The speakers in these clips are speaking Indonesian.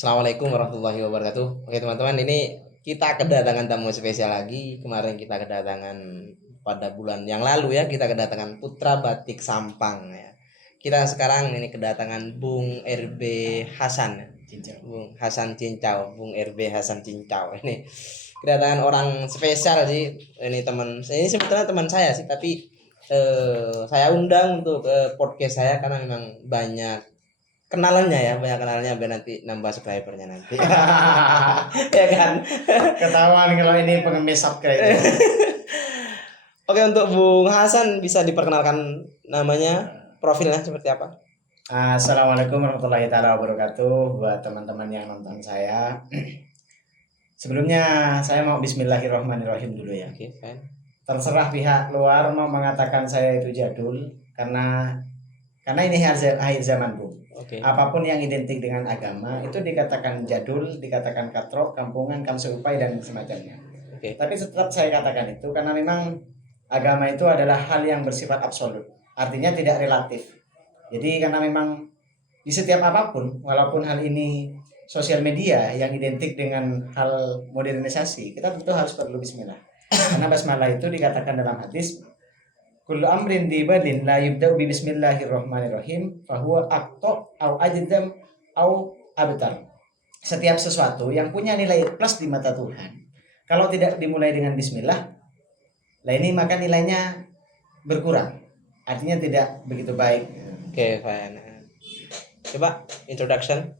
Assalamualaikum warahmatullahi wabarakatuh. Oke teman-teman, ini kita kedatangan tamu spesial lagi. Kemarin kita kedatangan pada bulan yang lalu ya, kita kedatangan Putra Batik Sampang ya. Kita sekarang ini kedatangan Bung RB Hasan, Cincau. Bung Hasan Cincau, Bung RB Hasan Cincau. Ini kedatangan orang spesial sih. Ini sebetulnya teman saya sih, tapi saya undang untuk podcast saya karena memang banyak banyak kenalannya biar nanti nambah subscribernya nanti. Ya kan. Ketahuan kalau ini pengemis subscribe. Oke, untuk Bung Hasan bisa diperkenalkan namanya, profilnya seperti apa? Assalamualaikum warahmatullahi taala wabarakatuh buat teman-teman yang nonton saya. Sebelumnya saya mau bismillahirrahmanirrahim dulu ya. Oke, fine. Terserah pihak luar mau mengatakan saya itu jadul karena ini akhir zaman, Bu. Oke. Apapun yang identik dengan agama itu dikatakan jadul, dikatakan katrok, kampungan, kamseupai dan semacamnya. Oke. Tapi tetap saya katakan itu karena memang agama itu adalah hal yang bersifat absolut. Artinya tidak relatif. Jadi karena memang di setiap apapun, walaupun hal ini sosial media yang identik dengan hal modernisasi, kita tentu harus perlu bismillah. Karena basmalah itu dikatakan dalam hadis, kullu amrin dibadin la yubda'u bi bismillahirrahmanirrahim fahuwa aqta au ajdam au abtar. Setiap sesuatu yang punya nilai plus di mata Tuhan, kalau tidak dimulai dengan bismillah, lah ini maka nilainya berkurang. Artinya tidak begitu baik. Oke, fine. Coba introduction.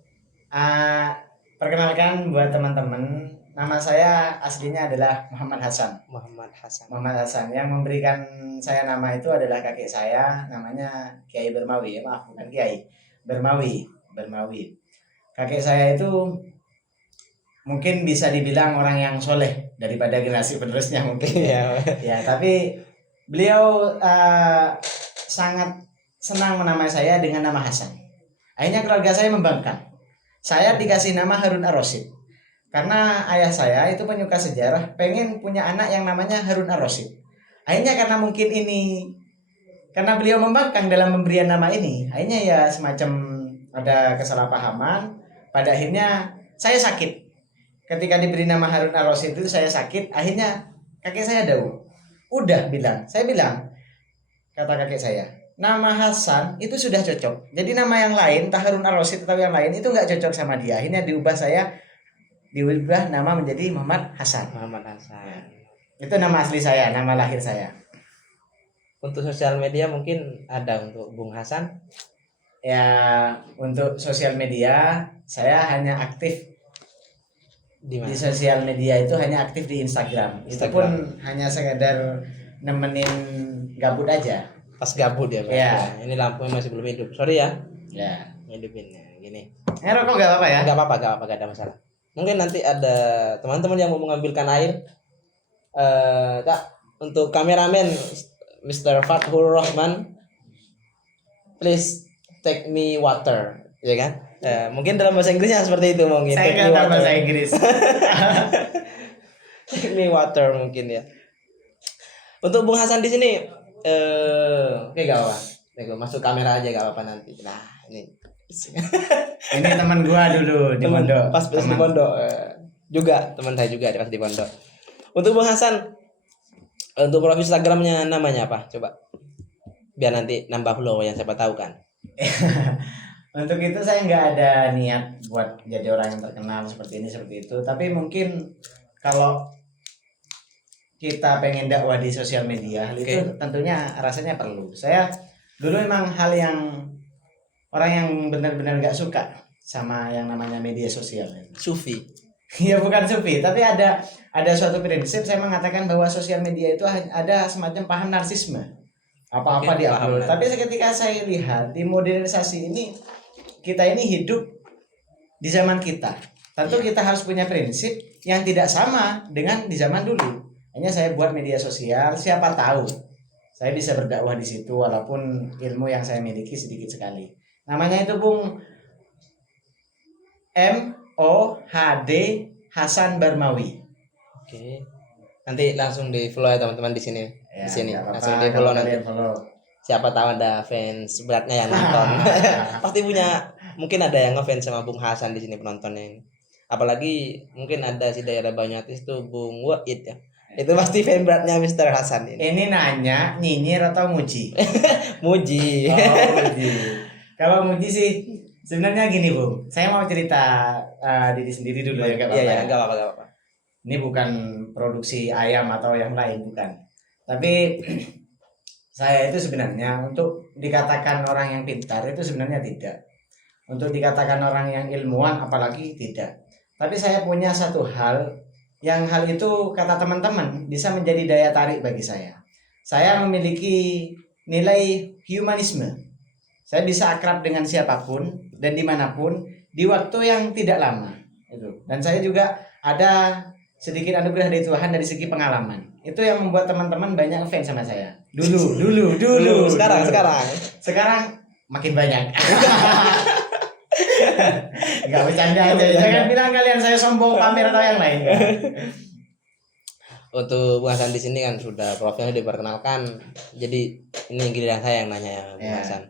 Perkenalkan buat teman-teman, nama saya aslinya adalah Muhammad Hasan. Muhammad Hasan. Yang memberikan saya nama itu adalah kakek saya, namanya Kiai Bermawi. Maaf, bukan Kiai, Bermawi. Kakek saya itu mungkin bisa dibilang orang yang soleh daripada generasi penerusnya mungkin. Ya, tapi beliau sangat senang menamai saya dengan nama Hasan. Akhirnya keluarga saya membangkang. Saya dikasih nama Harun Ar-Rasyid. Karena ayah saya itu penyuka sejarah, pengen punya anak yang namanya Harun Ar-Rasyid. Akhirnya karena beliau membangkang dalam pemberian nama ini, akhirnya ya semacam ada kesalahpahaman. Pada akhirnya saya sakit. Ketika diberi nama Harun Ar-Rasyid itu saya sakit. Akhirnya kakek saya saya bilang, kata kakek saya, nama Hasan itu sudah cocok. Jadi nama yang lain, entah Harun Ar-Rasyid atau yang lain itu nggak cocok sama dia. Akhirnya diubah nama menjadi Muhammad Hasan. Itu nama asli saya, nama lahir saya. Untuk sosial media mungkin ada untuk Bung Hasan? Ya, untuk sosial media saya hanya aktif di sosial media itu hanya aktif di Instagram. Itu pun hanya sekedar nemenin gabut aja. Pas gabut ya, Pak. Ya. Ini lampunya masih belum hidup. Sorry ya. Ya. Hidupinnya gini. Rokok nggak apa-apa ya? Nggak apa-apa, nggak ada masalah. Mungkin nanti ada teman-teman yang mau mengambilkan air. Kak, untuk kameramen Mr. Fathur Rahman, please take me water, ya kan? Mungkin dalam bahasa Inggrisnya seperti itu mungkin. Saya nggak tahu bahasa Inggris. Take me water mungkin ya. Untuk Bung Hasan di sini, oke gak apa, masuk kamera aja gak apa nanti. Nah ini. Ini teman gua dulu di pondok. Pas di pondok juga teman saya juga pas di pondok. Untuk Bung Hasan, untuk profil Instagramnya namanya apa? Coba biar nanti nambah follow yang siapa tahu kan. Untuk itu saya nggak ada niat buat jadi orang yang terkenal seperti itu. Tapi mungkin kalau kita pengen dakwah di sosial media, itu tentunya rasanya perlu. Saya dulu memang hal yang orang yang benar-benar nggak suka sama yang namanya media sosial. Sufi. Ya bukan sufi, tapi ada suatu prinsip saya mengatakan bahwa sosial media itu ada semacam paham narsisme. Apa-apa diupload. Tapi ketika saya lihat di modernisasi ini, kita ini hidup di zaman kita. Tentu kita harus punya prinsip yang tidak sama dengan di zaman dulu. Hanya saya buat media sosial, siapa tahu saya bisa berdakwah di situ walaupun ilmu yang saya miliki sedikit sekali. Namanya itu Bung MOHD Hasan Barmawi. Oke. Nanti langsung di follow ya teman-teman di sini. Ya, di sini apa-apa, langsung di follow nanti. Follow. Siapa tahu ada fans beratnya yang nonton. Pasti punya, mungkin ada yang ngefans sama Bung Hasan di sini penontonnya ini. Apalagi mungkin ada si daerah Banyuatis tuh Bung Wait ya. Itu pasti fan beratnya Mr. Hasan ini. Ini nanya nyinyir atau muji? Muji. Oh, muji. Kalau muji sih sebenarnya gini, Bung. Saya mau cerita diri sendiri dulu ya, nggak Iya apa-apa. ya, enggak apa-apa, enggak apa-apa. Ini bukan produksi ayam atau yang lain, bukan. Tapi saya itu sebenarnya untuk dikatakan orang yang pintar itu sebenarnya tidak. Untuk dikatakan orang yang ilmuwan apalagi tidak. Tapi saya punya satu hal yang hal itu kata teman-teman bisa menjadi daya tarik bagi saya. Saya memiliki nilai humanisme. Saya bisa akrab dengan siapapun dan dimanapun di waktu yang tidak lama. Dan saya juga ada sedikit anugerah dari Tuhan dari segi pengalaman. Itu yang membuat teman-teman banyak fans sama saya. Dulu. Sekarang makin banyak. Enggak bercanda aja. Jangan bilang kalian saya sombong pamer atau yang lain. Untuk Bung Hasan di sini kan sudah profilnya diperkenalkan. Jadi ini giliran saya yang nanya ya, Bung Hasan.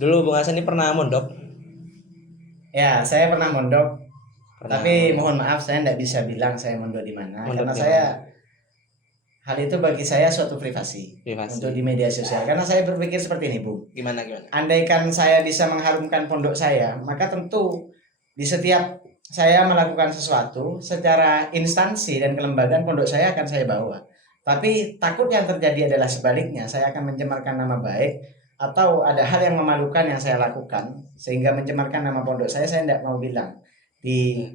Dulu Bung Hasan ini pernah mondok? Ya, saya pernah mondok. Tapi mohon maaf saya tidak bisa bilang saya mondok di mana karena saya hal itu bagi saya suatu privasi untuk di media sosial. Karena saya berpikir seperti ini, Bu. Gimana? Andaikan saya bisa mengharumkan pondok saya, maka tentu di setiap saya melakukan sesuatu secara instansi dan kelembagaan pondok saya akan saya bawa. Tapi takut yang terjadi adalah sebaliknya, saya akan mencemarkan nama baik atau ada hal yang memalukan yang saya lakukan sehingga mencemarkan nama pondok saya tidak mau bilang di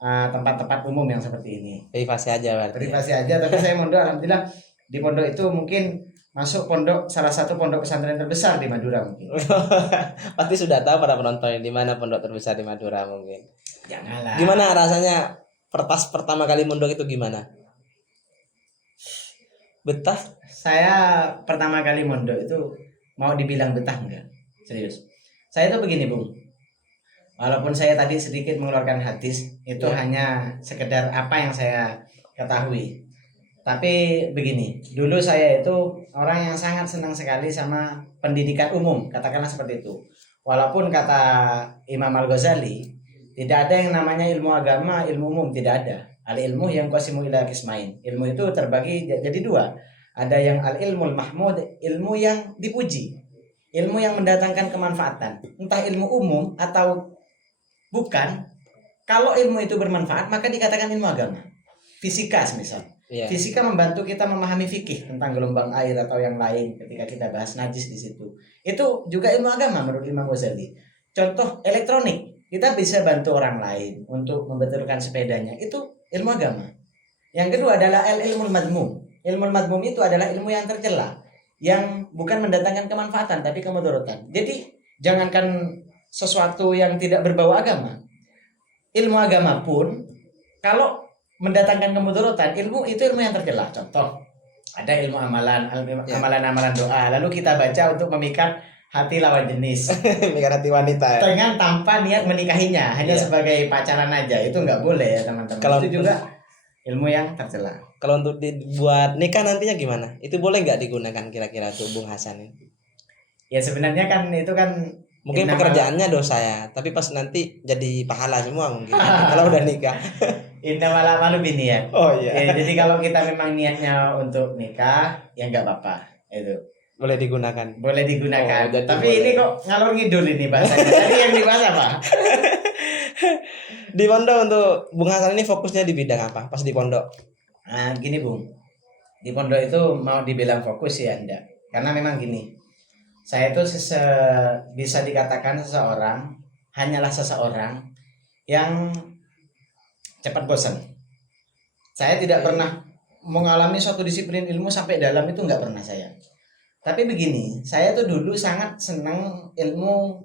tempat-tempat umum yang seperti ini. Privasi aja berarti. Privasi aja, tapi saya mondok alhamdulillah di pondok itu mungkin masuk pondok salah satu pondok pesantren terbesar di Madura mungkin. Pasti sudah tahu para penonton di mana pondok terbesar di Madura mungkin. Janganlah. Gimana rasanya pas pertama kali mondok itu gimana? Betah? Saya pertama kali mondok itu mau dibilang betah enggak? Serius. Saya itu begini, Bung. Walaupun saya tadi sedikit mengeluarkan hadis, itu hanya sekedar apa yang saya ketahui. Tapi begini, dulu saya itu orang yang sangat senang sekali sama pendidikan umum, katakanlah seperti itu. Walaupun kata Imam Al-Ghazali, tidak ada yang namanya ilmu agama, ilmu umum, tidak ada. Al-ilmu yang qasimu ila qismain. Ilmu itu terbagi jadi dua. Ada yang al-ilmul mahmud, ilmu yang dipuji. Ilmu yang mendatangkan kemanfaatan. Entah ilmu umum atau bukan. Kalau ilmu itu bermanfaat maka dikatakan ilmu agama. Fisika misal. Fisika membantu kita memahami fikih tentang gelombang air atau yang lain ketika kita bahas najis di situ. Itu juga ilmu agama menurut Imam Ghazali. Contoh elektronik, kita bisa bantu orang lain untuk membetulkan sepedanya. Itu ilmu agama. Yang kedua adalah ilmu madmum. Ilmu madmum itu adalah ilmu yang tercela, yang bukan mendatangkan kemanfaatan tapi kemudaratan. Jadi jangankan sesuatu yang tidak berbau agama, ilmu agama pun kalau mendatangkan kemudaratan, ilmu itu ilmu yang tercela. Contoh, ada ilmu amalan, amalan-amalan doa, lalu kita baca untuk memikat hati lawan jenis, memikat hati wanita ya? Dengan tanpa niat menikahinya, hanya sebagai pacaran aja, itu nggak boleh ya teman-teman. Kalau itu juga ilmu yang tercela. Kalau untuk dibuat nikah nantinya gimana? Itu boleh nggak digunakan kira-kira untuk Bung Hasan ini? Ya sebenarnya kan itu kan mungkin pekerjaannya dosa ya, tapi pas nanti jadi pahala semua mungkin kalau udah nikah. Innamal a'malu binniyat. Oh iya. Jadi kalau kita memang niatnya untuk nikah, ya nggak apa-apa. Itu boleh digunakan. Boleh digunakan. Oh, tapi boleh. ini kok ngalor ngidul ini bahasanya. Tadi yang dibahas apa? Di pondok untuk Bung Hasan ini fokusnya di bidang apa? Pas di pondok? Nah, gini Bung. Di pondok itu mau dibilang fokus ya enggak. Karena memang gini. Saya itu bisa dikatakan hanyalah seseorang yang cepat bosan. Saya tidak pernah mengalami suatu disiplin ilmu sampai dalam itu enggak pernah saya. Tapi begini, saya tuh dulu sangat senang ilmu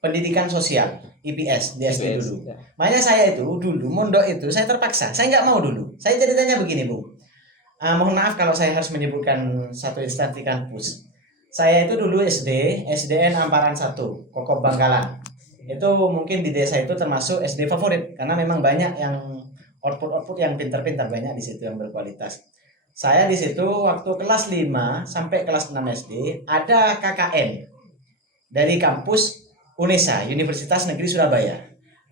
pendidikan sosial, IPS di SD dulu. Ya. Makanya saya itu dulu mondok itu saya terpaksa, saya nggak mau dulu. Saya ceritanya begini Bu. Mohon maaf kalau saya harus menyebutkan satu instansi kampus. Saya itu dulu SDN Amparan 1, Kokob Bangkalan. Itu mungkin di desa itu termasuk SD favorit karena memang banyak yang output yang pintar-pintar, banyak di situ yang berkualitas. Saya di situ waktu kelas 5 sampai kelas 6 SD ada KKN dari kampus UNESA, Universitas Negeri Surabaya.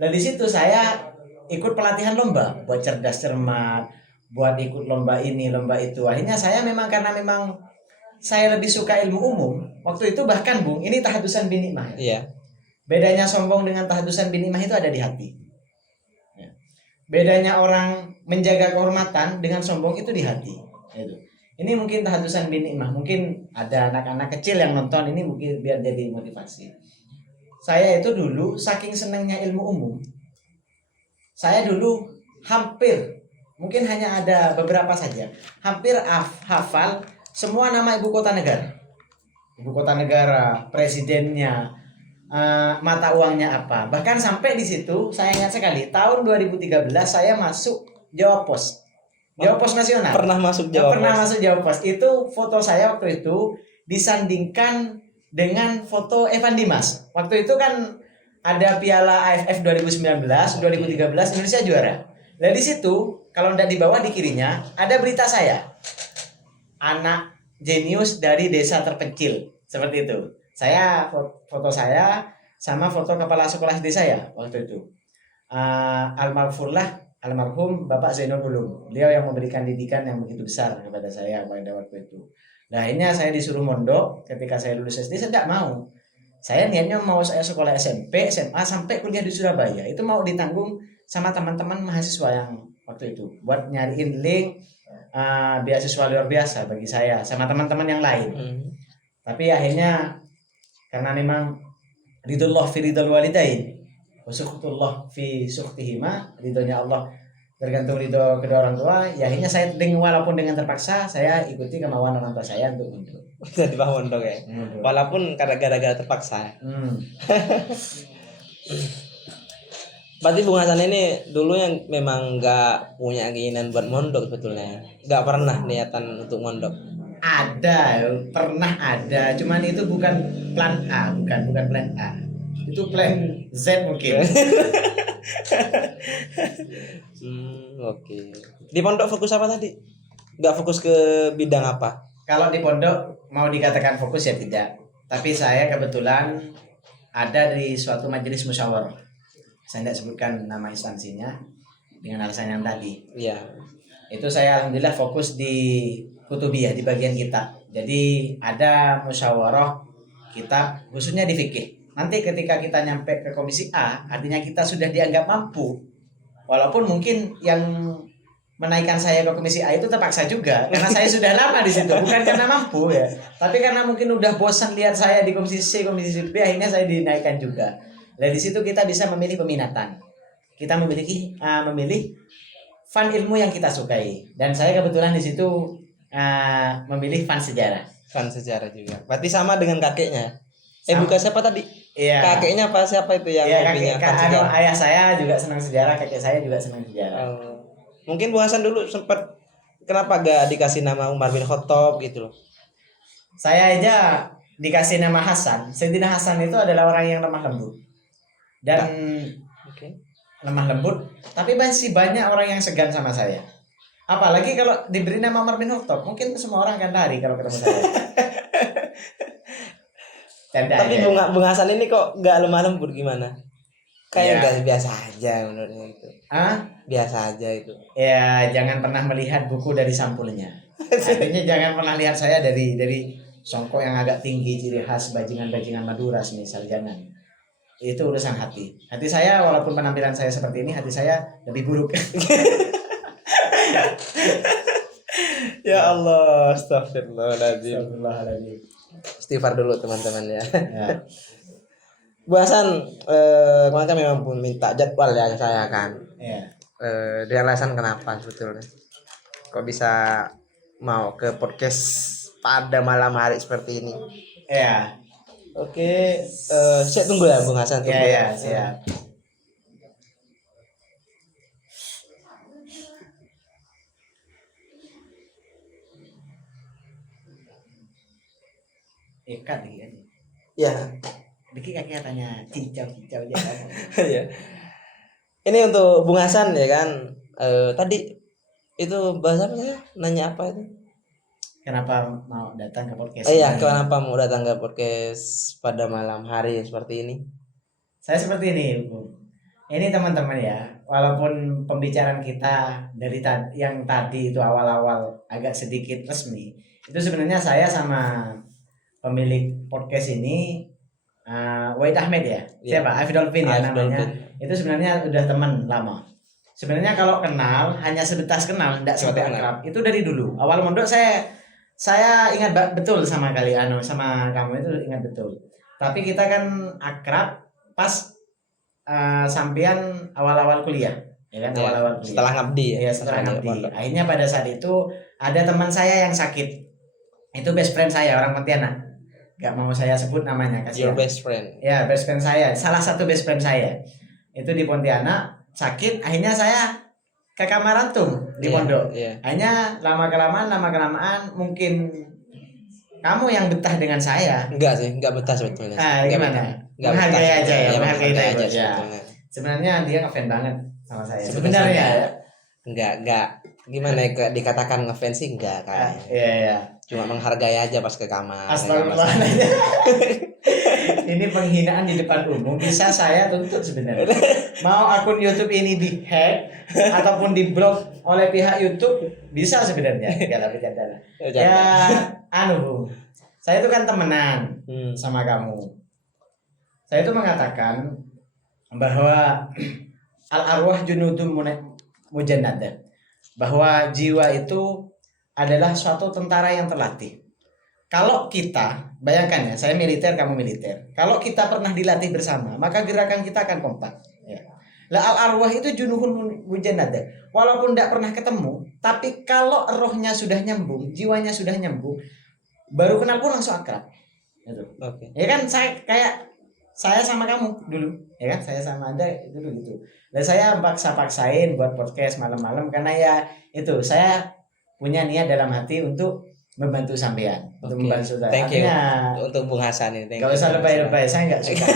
Dan di situ saya ikut pelatihan lomba buat cerdas cermat, buat ikut lomba ini, lomba itu. Akhirnya saya memang karena memang saya lebih suka ilmu umum. Waktu itu bahkan Bung, ini tahadusan bin nikmah. Iya. Bedanya sombong dengan tahadusan bin nikmah itu ada di hati. Ya. Bedanya orang menjaga kehormatan dengan sombong itu di hati. Itu. Ini mungkin tahadusan bin nikmah. Mungkin ada anak-anak kecil yang nonton ini mungkin biar jadi motivasi. Saya itu dulu saking senangnya ilmu umum. Saya dulu hampir, mungkin hanya ada beberapa saja, hampir hafal semua nama ibu kota negara. Ibu kota negara, presidennya, mata uangnya apa. Bahkan sampai di situ saya ingat sekali tahun 2013 saya masuk Jawa Pos. Jawa Pos Nasional. Pernah masuk Jawa Pernah Pos. masuk Jawa Pos. Itu foto saya waktu itu disandingkan dengan foto Evan Dimas. Waktu itu kan ada Piala AFF 2019, 2013 Indonesia juara. Nah di situ kalau tidak di bawah di kirinya ada berita saya. Anak jenius dari desa terpencil, seperti itu. Saya foto saya sama foto kepala sekolah SD saya waktu itu. Almarhum Bapak Zainul Ulum. Beliau yang memberikan didikan yang begitu besar kepada saya pada waktu itu. Nah, akhirnya saya disuruh mondok ketika saya lulus SD, saya tidak mau. Saya niatnya mau saya sekolah SMP, SMA sampai kuliah di Surabaya. Itu mau ditanggung sama teman-teman mahasiswa yang waktu itu buat nyariin link beasiswa luar biasa bagi saya sama teman-teman yang lain. Tapi akhirnya karena memang ridullah fi ridul walidain wa sukhtullah fi sukhtihima, ridhonya Allah tergantung ridho kedua orang tua, ya akhirnya saya walaupun dengan terpaksa saya ikuti kemauan orang tua saya untuk mundur. Jadi Pak Mondok ya. Walaupun karena gara-gara terpaksa. Berarti Bung Hasan ini dulu yang memang nggak punya keinginan buat mondok sebetulnya, nggak pernah niatan untuk mondok. Ada, pernah ada, cuman itu bukan plan A, bukan plan A, itu plan Z mungkin. Oke. Di pondok fokus apa tadi? Nggak fokus ke bidang apa? Kalau di pondok mau dikatakan fokus ya tidak. Tapi saya kebetulan ada di suatu majelis musyawarah. Saya tidak sebutkan nama instansinya dengan alasan yang tadi. Iya. Itu saya alhamdulillah fokus di kutubiyah di bagian kitab. Jadi ada musyawarah kitab khususnya di fikih. Nanti ketika kita nyampe ke komisi A, artinya kita sudah dianggap mampu. Walaupun mungkin yang menaikkan saya ke komisi A itu terpaksa juga karena saya sudah lama di situ, bukan karena mampu ya, tapi karena mungkin udah bosan lihat saya di komisi C, komisi B, akhirnya saya dinaikkan juga. Dari situ kita bisa memilih peminatan. Kita memilih fan ilmu yang kita sukai. Dan saya kebetulan di situ memilih fan sejarah. Fan sejarah juga. Berarti sama dengan kakeknya. Sama. Bukan siapa tadi? Iya. Kakeknya apa siapa itu yang hobinya fan sejarah? Ayah saya juga senang sejarah, kakek saya juga senang sejarah. Mungkin Bung Hasan dulu sempat kenapa gak dikasih nama Umar bin Khattab gitu loh? Saya aja dikasih nama Hasan. Sayyidina Hasan itu adalah orang yang lemah lembut. Dan lemah lembut, tapi masih banyak orang yang segan sama saya. Apalagi kalau diberi nama Umar bin Khattab, mungkin semua orang akan lari kalau ketemu saya. Tapi Bung Hasan ini kok gak lemah lembut gimana? Kayak biasa aja menurutnya itu. Biasa aja itu. Ya, jangan pernah melihat buku dari sampulnya. Artinya jangan pernah lihat saya dari songkok yang agak tinggi, ciri khas bajingan-bajingan Madura semisal, jangan. Itu urusan hati. Hati saya walaupun penampilan saya seperti ini, hati saya lebih buruk. Ya Allah, astagfirullahaladzim. Istighfar dulu teman-teman ya. Bu Hasan, kemarin memang pun minta jadwal ya saya kan. Iya. Dia alasan kenapa sebetulnya kok bisa mau ke podcast pada malam hari seperti ini. Iya. Oke, saya tunggu ya Bung Hasan. Tunggu ya. Siap. Ikat lagi kan? Ya. Diki kaki katanya cicau aja kan. Iya. Ini untuk Bung Hasan ya kan. Tadi itu bahasa apa ya? Nanya apa itu? kenapa mau datang ke podcast Iya, ini. kenapa mau datang ke podcast pada malam hari seperti ini? Saya seperti ini, Bu. Ini teman-teman ya, walaupun pembicaraan kita dari yang tadi itu awal-awal agak sedikit resmi, itu sebenarnya saya sama pemilik podcast ini, Wahid Ahmed ya, Iya. siapa? Afidolfin ya Arif namanya. Dolphin. Itu sebenarnya udah teman lama. Sebenarnya kalau kenal hanya sebatas kenal, tidak sampai Kenal. akrab. Itu dari dulu. Awal mondok saya ingat betul sama kalian, sama kamu itu ingat betul. Tapi kita kan akrab pas sampean awal-awal kuliah, ya kan? Ya, Awal-awal kuliah. setelah ngabdi ya. Iya, setelah Pas di ngabdi. pondok. Akhirnya pada saat itu ada teman saya yang sakit. Itu best friend saya, orang Pontianak. Gak mau saya sebut namanya, Your kasihan. best friend. Ya, best friend saya, salah satu best friend saya. Itu di Pontianak, sakit. Akhirnya saya ke kamar antum di Iya, pondok. Iya. Hanya lama kelamaan mungkin kamu yang betah dengan saya. Enggak sih, enggak betah sebetulnya. Gimana? Enggak Menghargai betah. aja ya, Iya, menghargai aja aja. sebetulnya. Sebenarnya dia ngefans banget sama saya. Sebenarnya. Sebenarnya ya. Enggak gimana ya, dikatakan ngefans sih enggak kan. Iya. Cuma menghargai aja pas ke kamar. Astagfirullahaladzim. Ini penghinaan di depan umum, bisa saya tuntut sebenarnya. Mau akun YouTube ini dihack ataupun diblok oleh pihak YouTube bisa sebenarnya. Enggak lah, bercanda lah. Ya, Bu. Saya itu kan temenan sama kamu. Saya itu mengatakan bahwa al arwah junudum mujannadah, bahwa jiwa itu adalah suatu tentara yang terlatih. Kalau kita, bayangkan ya, saya militer, kamu militer. Kalau kita pernah dilatih bersama, maka gerakan kita akan kompak. Ya. Lah al arwah itu junuhun mujannadah. Walaupun tidak pernah ketemu, tapi kalau rohnya sudah nyambung, jiwanya sudah nyambung, baru kenal pun langsung akrab. Gitu. Oke. Ya kan saya sama kamu dulu, ya kan? Saya sama Anda dulu gitu. Dan saya paksain buat podcast malam-malam karena ya itu saya punya niat dalam hati untuk membantu sampean, untuk Oke. membantu saya. Thank you. Artinya, Untuk Bung Hasan ini. Thank Gak you. usah lebay-lebay, saya nggak suka.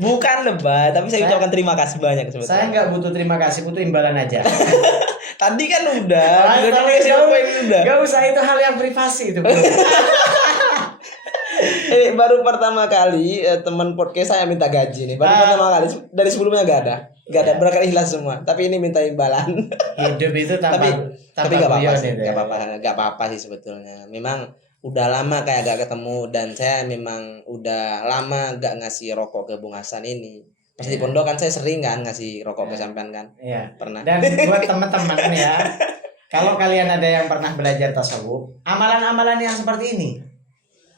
Bukan lebay, tapi saya ucapkan terima kasih banyak Saya sebetulnya. nggak butuh terima kasih, butuh imbalan aja. Tadi kan udah. Tapi Terima kasih nggak apa ini udah. Gak usah, itu hal yang privasi itu. Baru pertama kali teman podcast saya minta gaji nih. Baru pertama kali, dari sebelumnya gak ada. Gak ada, berangkat ikhlas semua. Tapi ini minta imbalan. Hidup itu tapi gak apa-apa guyon sih. itu ya. Gak apa-apa sih sebetulnya. Memang udah lama kayak gak ketemu, dan saya memang udah lama gak ngasih rokok ke Bung Hasan ini. Pas di pondok kan saya sering kan ngasih rokok ke sampean kan. Iya. Pernah. Dan buat teman-teman ya, kalau kalian ada yang pernah belajar tasawuf, amalan-amalan yang seperti ini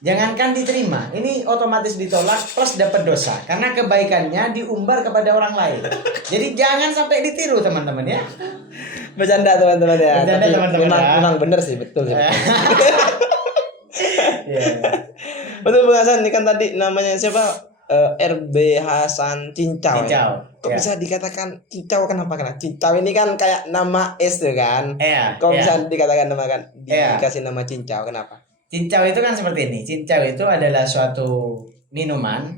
jangankan diterima, ini otomatis ditolak plus dapat dosa karena kebaikannya diumbar kepada orang lain. Jadi jangan sampai ditiru teman-teman ya. Bercanda teman-teman ya. Bercanda, Tapi teman-teman, memang, ya. memang bener sih, betul sih. Iya. Betul Bung Hasan, ini kan tadi namanya siapa? RB Hasan Cincau. Cincau. Kok Ya. bisa dikatakan Cincau, kenapa? Karena Cincau ini kan kayak nama es tuh kan. Iya. Kok Iya. bisa dikatakan nama kan? Iya. Dikasih nama Cincau, kenapa? Cincau itu kan seperti ini. Cincau itu adalah suatu minuman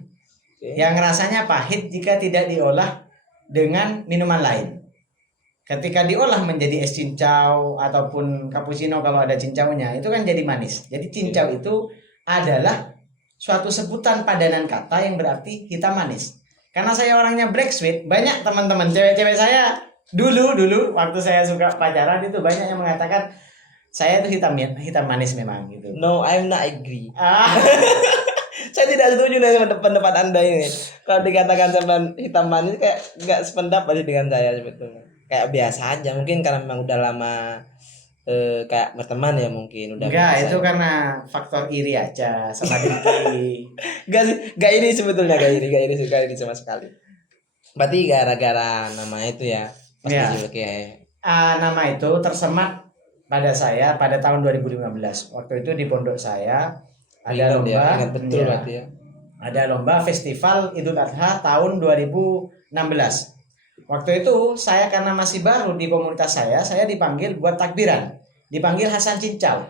Oke. yang rasanya pahit jika tidak diolah dengan minuman lain. Ketika diolah menjadi es cincau ataupun cappuccino kalau ada cincaunya, itu kan jadi manis. Jadi cincau itu adalah suatu sebutan padanan kata yang berarti hitam manis. Karena saya orangnya black sweet, banyak teman-teman cewek-cewek saya dulu waktu saya suka pacaran itu banyak yang mengatakan saya itu hitam manis memang gitu. No, I'm not agree. Ah, Saya tidak setuju dengan pendapat Anda ini. Kalau dikatakan sampai hitam manis kayak nggak sependapat sih dengan saya sebetulnya. Kayak biasa aja, mungkin karena memang udah lama kayak berteman ya, mungkin udah enggak, biasa. itu karena faktor iri aja sama diri. Enggak sih, enggak ini sebetulnya, enggak ini sama sekali. Berarti gara-gara nama itu ya. Pas Iya. dijuluki ya. Nama itu tersemat pada saya pada tahun 2015. Waktu itu di pondok saya ada Ingat lomba, ya, ingat betul ya, berarti ya. ada lomba festival Idul Adha tahun 2016. Waktu itu saya karena masih baru di komunitas saya dipanggil buat takbiran, dipanggil Hasan Cincau.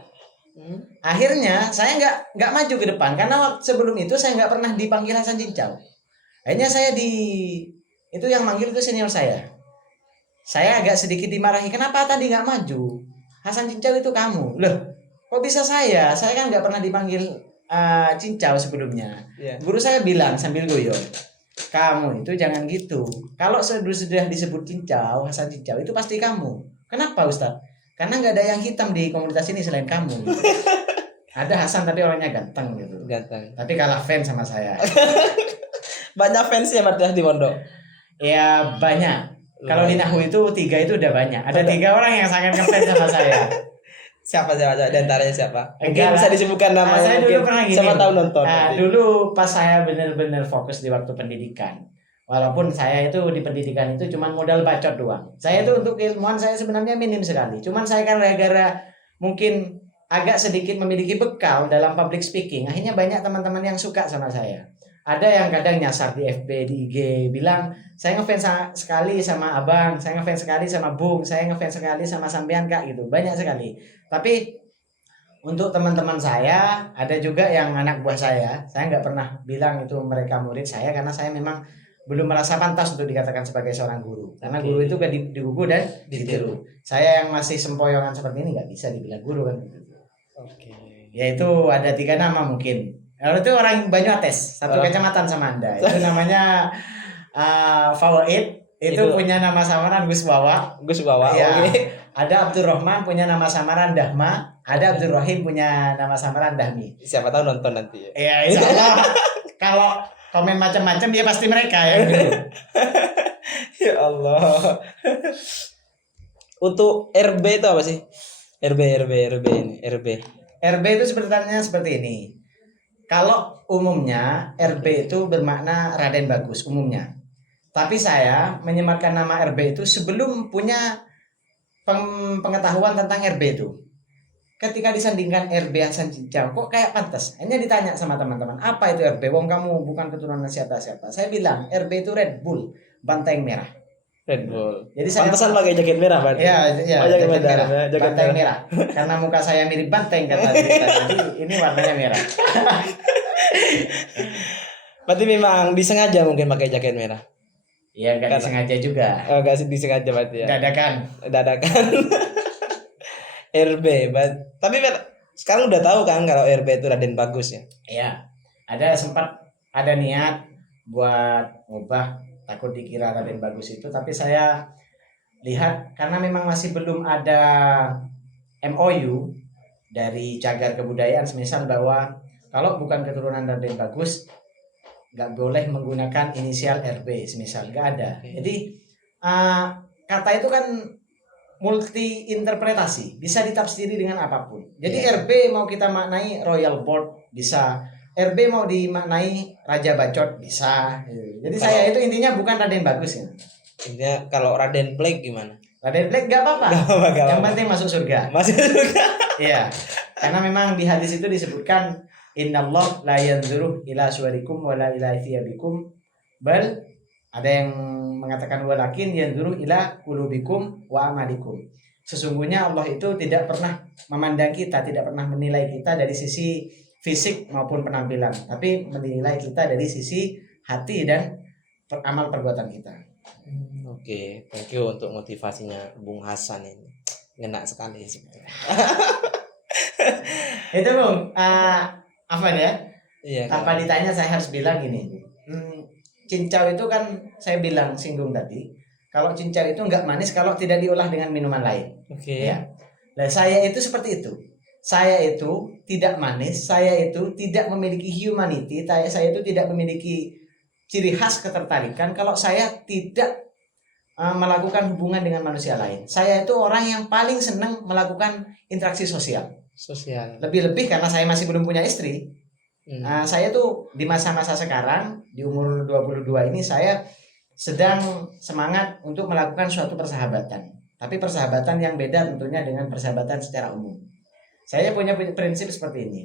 Akhirnya saya nggak maju ke depan karena sebelum itu saya nggak pernah dipanggil Hasan Cincau. Akhirnya itu yang manggil itu senior saya. Saya agak sedikit dimarahi, kenapa tadi nggak maju? Hasan Cincau itu kamu. Loh, kok kok bisa saya kan nggak pernah dipanggil cincau sebelumnya. Iya. Guru saya bilang sambil guyon, kamu itu jangan gitu, kalau sudah disebut cincau, Hasan Cincau itu pasti kamu. Kenapa Ustadz? Karena nggak ada yang hitam di komunitas ini selain kamu. Ada Hasan tapi orangnya ganteng gitu, Ganteng. tapi kalah fans sama saya. Banyak fansnya berarti di pondok. Ya banyak. Kalau di Nahu itu 3 itu udah banyak. Ada 3 orang yang sangat ngefans sama saya. Siapa di antaranya siapa? Mungkin Enggak bisa lah. disebutkan namanya. Saya dulu Mungkin pernah gini. siapa tahu nonton. Dulu pas saya benar-benar fokus di waktu pendidikan. Walaupun saya itu di pendidikan itu cuma modal bacot doang. Saya itu untuk ilmuwan saya sebenarnya minim sekali. Cuman saya kan gara-gara mungkin agak sedikit memiliki bekal dalam public speaking, akhirnya banyak teman-teman yang suka sama saya. Ada yang kadang nyasar di FB, di IG, bilang saya ngefans sekali sama abang, saya ngefans sekali sama Bung, saya ngefans sekali sama sampean kak gitu. Banyak sekali. Tapi untuk teman-teman saya, ada juga yang anak buah saya nggak pernah bilang itu mereka murid saya karena saya memang belum merasa pantas untuk dikatakan sebagai seorang guru. Karena guru itu gak digugu dan ditiru. Saya yang masih sempoyongan seperti ini nggak bisa dibilang guru kan. Oke. Yaitu ada 3 nama mungkin. Kalau itu orang Banyuates, satu kecamatan sama Anda. Itu namanya Fawaid. Itu punya nama samaran Gus Wawa. Ya. Oke. Ada Abdurrahman punya nama samaran Dahma. Ada Abdurrahim punya nama samaran Dahmi. Siapa tahu nonton nanti ya. Ya insya Allah. Kalau komen macam-macam dia pasti mereka ya. Ya Allah. Untuk RB itu apa sih? RB ini. RB itu sebenarnya seperti ini. Kalau umumnya RB itu bermakna Raden Bagus umumnya. Tapi saya menyematkan nama RB itu sebelum punya pengetahuan tentang RB itu. Ketika disandingkan RB Hasan Cincau, kok kayak pantas? Hanya ditanya sama teman-teman, apa itu RB? Wong kamu bukan keturunan siapa-siapa. Saya bilang RB itu Red Bull, banteng merah. Red Bull. Jadi saya pantesan pakai jaket merah, Pak. Ya, jaket merah. Banteng merah. Karena muka saya mirip banteng kata dia. Jadi ini warnanya merah. Berarti memang disengaja mungkin pakai jaket merah. Iya, enggak disengaja juga. Oh, enggak disengaja berarti ya. Dadakan. RB, tapi sekarang udah tahu kan kalau RB itu Raden Bagus ya? Iya, sempat ada niat buat ngubah, takut dikira Raden Bagus itu, tapi saya lihat karena memang masih belum ada MOU dari Cagar Kebudayaan, semisal bahwa kalau bukan keturunan Raden Bagus nggak boleh menggunakan inisial RB, semisal nggak ada. Jadi kata itu kan multi interpretasi, bisa ditafsiri dengan apapun. Jadi RB mau kita maknai Royal Board bisa, RB mau dimaknai Raja Bacot bisa. Jadi saya itu intinya bukan Raden Bagus ya. Intinya kalau Raden Black gimana? Raden Black gak apa-apa. Yang penting masuk surga. Iya. Karena memang di hadis itu disebutkan Innallah la yanzuru ila suwarikum wala ila thiyabikum bal, ada yang mengatakan walakin yanzuru ila qulubikum wa amalikum. Sesungguhnya Allah itu tidak pernah memandang kita, tidak pernah menilai kita dari sisi fisik maupun penampilan, tapi menilai kita dari sisi hati dan amal perbuatan kita. Oke, thank you untuk motivasinya Bung Hasan ini. Ngena sekali sebetulnya. Itu Bung, apa ya? Iya. Tanpa ditanya saya harus bilang gini. Cincau itu kan saya bilang singgung tadi, kalau cincau itu enggak manis kalau tidak diolah dengan minuman lain. Oke. Ya. Nah, saya itu seperti itu. Saya itu tidak manis, saya itu tidak memiliki humanity, saya itu tidak memiliki ciri khas ketertarikan kalau saya tidak melakukan hubungan dengan manusia lain. Saya itu orang yang paling senang melakukan interaksi sosial. Lebih-lebih karena saya masih belum punya istri. Saya tuh di masa-masa sekarang, di umur 22 ini saya sedang semangat untuk melakukan suatu persahabatan. Tapi persahabatan yang beda tentunya dengan persahabatan secara umum. Saya punya prinsip seperti ini.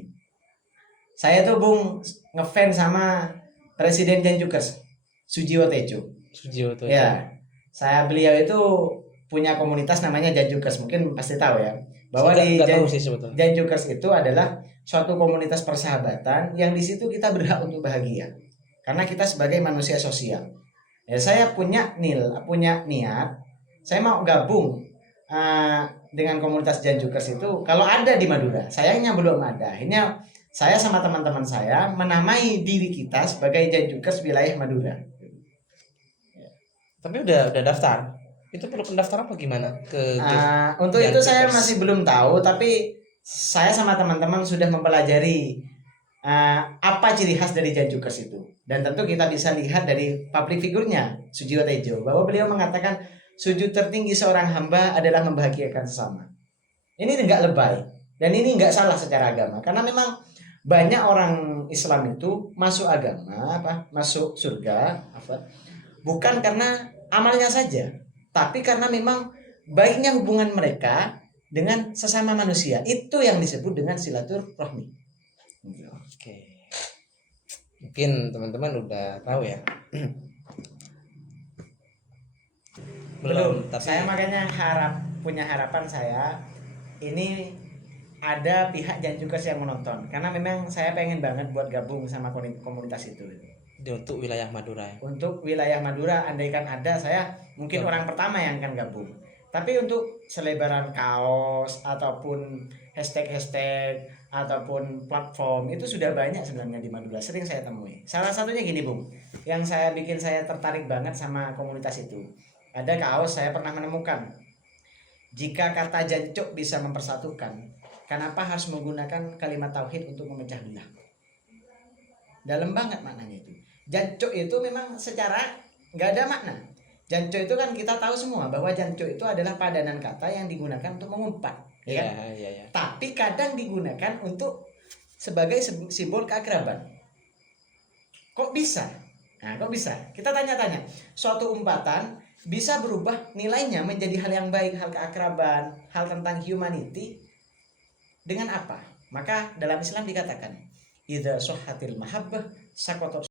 Saya tuh Bung ngefans sama Presiden Janjukers, Sujiwo Tejo. Ya, beliau itu punya komunitas namanya Janjukers, mungkin pasti tahu ya. Bahwa di Janjukers itu adalah suatu komunitas persahabatan yang di situ kita berhak untuk bahagia. Karena kita sebagai manusia sosial. Ya, saya punya niat, saya mau gabung dengan komunitas Janjukers itu kalau ada di Madura. Sayangnya belum ada. Akhirnya saya sama teman-teman saya menamai diri kita sebagai Janjukers wilayah Madura. Tapi udah daftar. Itu perlu pendaftaran apa gimana ke Untuk itu saya Janjukers? masih belum tahu, tapi saya sama teman-teman sudah mempelajari apa ciri khas dari Janjukers itu. Dan tentu kita bisa lihat dari public figurnya Sujiwo Tejo bahwa beliau mengatakan sujud tertinggi seorang hamba adalah membahagiakan sesama. Ini enggak lebay dan ini enggak salah secara agama karena memang banyak orang Islam itu masuk agama masuk surga bukan karena amalnya saja, tapi karena memang baiknya hubungan mereka dengan sesama manusia. Itu yang disebut dengan silaturahmi. Oke. Mungkin teman-teman udah tahu ya. Belum. tapi Saya makanya punya harapan saya ini ada pihak Janjukers yang menonton karena memang saya pengen banget buat gabung sama komunitas itu. untuk wilayah Madura ya. Untuk wilayah Madura andaikan ada saya mungkin orang pertama yang akan gabung. Tapi untuk selebaran kaos ataupun hashtag ataupun platform itu sudah banyak sebenarnya di Madura, sering saya temui. Salah satunya gini Bung, yang bikin saya tertarik banget sama komunitas itu. Ada kaos saya pernah menemukan. Jika kata jancuk bisa mempersatukan, kenapa harus menggunakan kalimat tauhid untuk memecah belah? Dalam banget maknanya itu. Jancuk itu memang secara nggak ada makna. Jancuk itu kan kita tahu semua bahwa jancuk itu adalah padanan kata yang digunakan untuk mengumpat, ya kan? Iya. Tapi kadang digunakan untuk sebagai simbol keakraban. Kok bisa? Nah, kok bisa? Kita tanya-tanya. Suatu umpatan bisa berubah nilainya menjadi hal yang baik, hal keakraban, hal tentang humanity dengan apa? Maka dalam Islam dikatakan, idza sahhatil mahabbah saqatat